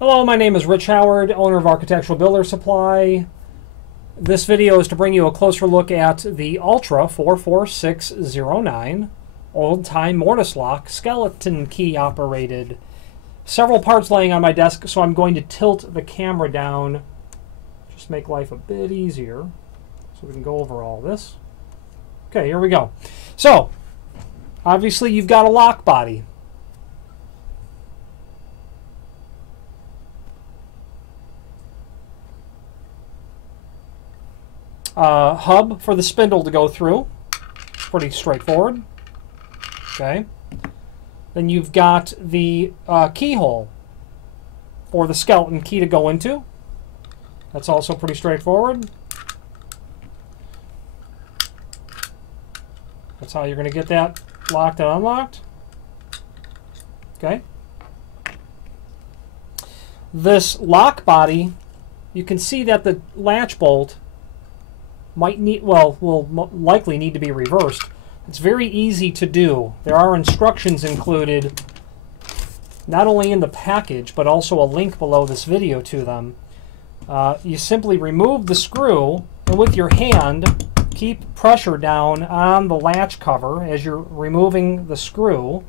Hello, my name is Rich Howard, owner of Architectural Builder Supply. This video is to bring you a closer look at the Ultra 44609 Old Time Mortise Lock skeleton key operated. Several parts laying on my desk, so I'm going to tilt the camera down, just make life a bit easier, so we can go over all this. Okay, here we go. So, obviously you've got a lock body. Hub for the spindle to go through. Pretty straightforward. Okay. Then you've got the keyhole for the skeleton key to go into. That's also pretty straightforward. That's how you're going to get that locked and unlocked. Okay. This lock body, you can see that the latch bolt will likely need to be reversed. It's very easy to do. There are instructions included, not only in the package, but also a link below this video to them. You simply remove the screw, and with your hand, keep pressure down on the latch cover as you're removing the screw.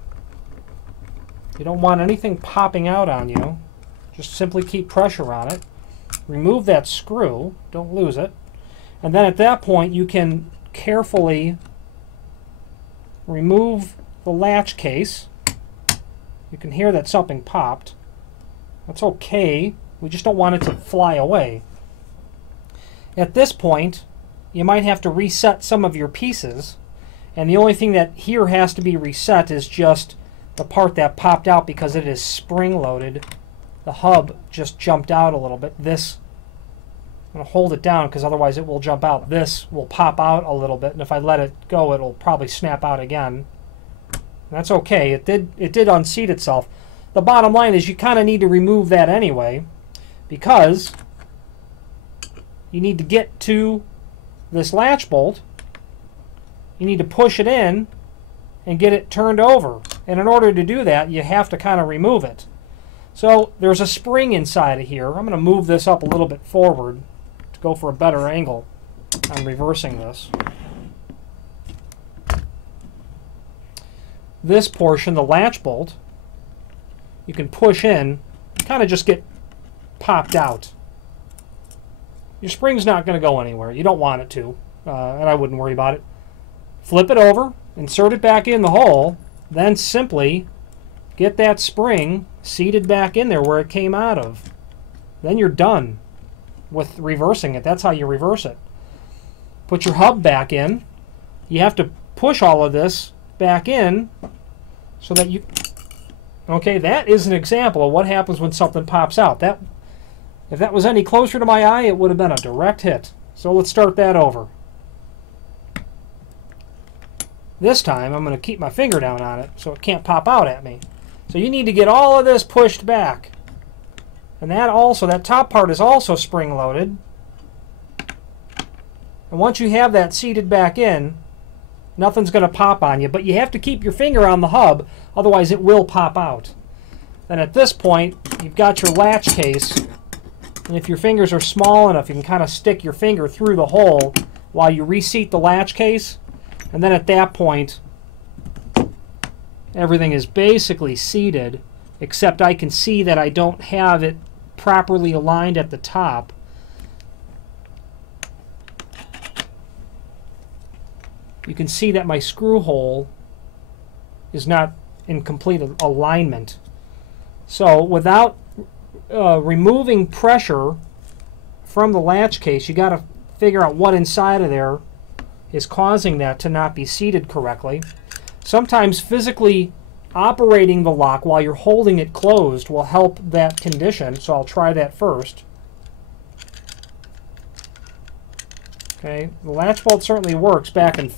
You don't want anything popping out on you. Just simply keep pressure on it. Remove that screw. Don't lose it. And then at that point, you can carefully remove the latch case. You can hear that something popped. That's okay. We just don't want it to fly away. At this point, you might have to reset some of your pieces. And the only thing that here has to be reset is just the part that popped out because it is spring-loaded. The hub just jumped out a little bit. I'm going to hold it down because otherwise it will jump out. This will pop out a little bit, and if I let it go, it'll probably snap out again. And that's okay. It did unseat itself. The bottom line is you kind of need to remove that anyway because you need to get to this latch bolt. You need to push it in and get it turned over. And in order to do that, you have to kind of remove it. So there's a spring inside of here. I'm going to move this up a little bit forward to go for a better angle. I'm reversing this. This portion, the latch bolt, you can push in and kind of just get popped out. Your spring's not going to go anywhere. You don't want it to, and I wouldn't worry about it. Flip it over, insert it back in the hole, then simply get that spring seated back in there where it came out of. Then you're done with reversing it. That's how you reverse it. Put your hub back in. You have to push all of this back in so that you... Okay, that is an example of what happens when something pops out. If that was any closer to my eye, it would have been a direct hit. So let's start that over. This time, I'm going to keep my finger down on it so it can't pop out at me. So you need to get all of this pushed back. And that top part is also spring-loaded. And once you have that seated back in, nothing's going to pop on you. But you have to keep your finger on the hub, otherwise it will pop out. Then at this point, you've got your latch case. And if your fingers are small enough, you can kind of stick your finger through the hole while you reseat the latch case. And then at that point, everything is basically seated, except I can see that I don't have it properly aligned at the top. You can see that my screw hole is not in complete alignment. So without removing pressure from the latch case, you got to figure out what inside of there is causing that to not be seated correctly. Sometimes physically operating the lock while you're holding it closed will help that condition, so I'll try that first. Okay, the latch bolt certainly works back and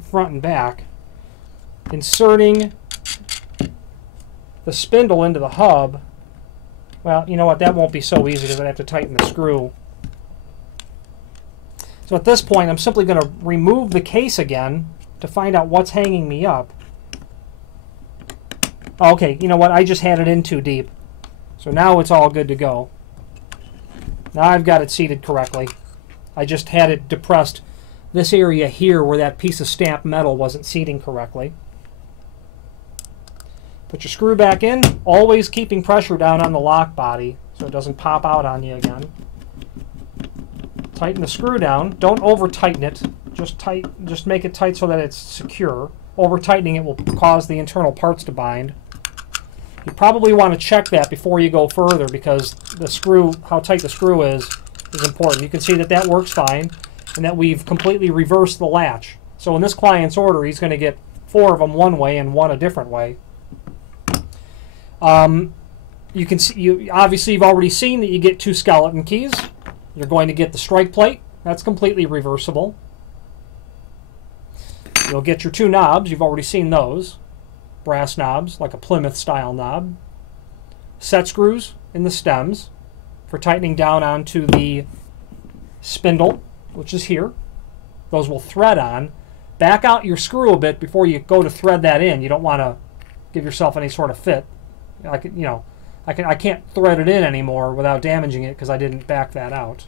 front and back. Inserting the spindle into the hub, well, you know what, that won't be so easy because I'd have to tighten the screw. So at this point, I'm simply going to remove the case again to find out what's hanging me up. Okay, you know what? I just had it in too deep. So now it's all good to go. Now I've got it seated correctly. I just had it depressed this area here where that piece of stamped metal wasn't seating correctly. Put your screw back in, always keeping pressure down on the lock body so it doesn't pop out on you again. Tighten the screw down. Don't over tighten it. Just make it tight so that it's secure. Over tightening it will cause the internal parts to bind. You probably want to check that before you go further because the screw, how tight the screw is important. You can see that that works fine and that we've completely reversed the latch. So in this client's order, he's going to get 4 of them one way and 1 a different way. You can see, obviously you've already seen that you get 2 skeleton keys. You're going to get the strike plate. That's completely reversible. You'll get your 2 knobs. You've already seen those. Brass knobs, like a Plymouth style knob. Set screws in the stems for tightening down onto the spindle, which is here. Those will thread on. Back out your screw a bit before you go to thread that in. You don't want to give yourself any sort of fit. I can't thread it in anymore without damaging it because I didn't back that out.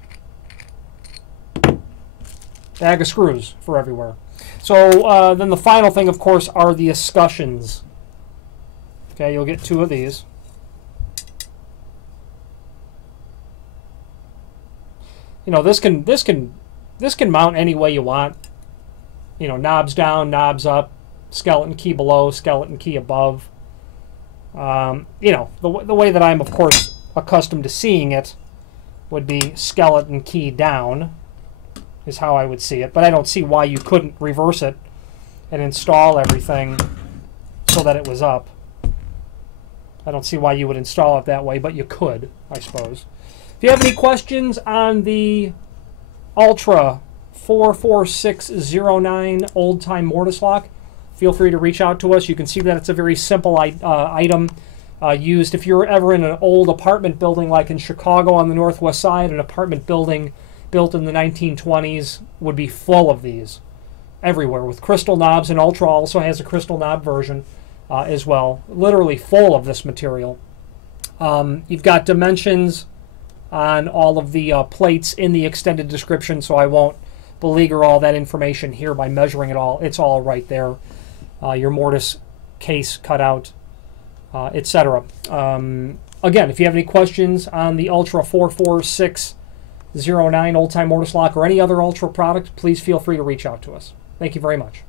Bag of screws for everywhere. So then the final thing, of course, are the escutcheons. Okay, you'll get 2 of these. You know, this can mount any way you want. You know, knobs down, knobs up, skeleton key below, skeleton key above. You know, the way that I'm, of course, accustomed to seeing it would be skeleton key down is how I would see it. But I don't see why you couldn't reverse it and install everything so that it was up. I don't see why you would install it that way, but you could, I suppose. If you have any questions on the Ultra 44609 Old Time Mortise Lock, feel free to reach out to us. You can see that it's a very simple item used if you're ever in an old apartment building like in Chicago on the northwest side. An apartment building built in the 1920s would be full of these everywhere with crystal knobs, and Ultra also has a crystal knob version as well. Literally full of this material. You've got dimensions on all of the plates in the extended description, so I won't beleaguer all that information here by measuring it all. It's all right there. Your mortise case cutout, etc. Again, if you have any questions on the Ultra 44609 Old Time Mortise Lock or any other Ultra product, please feel free to reach out to us. Thank you very much.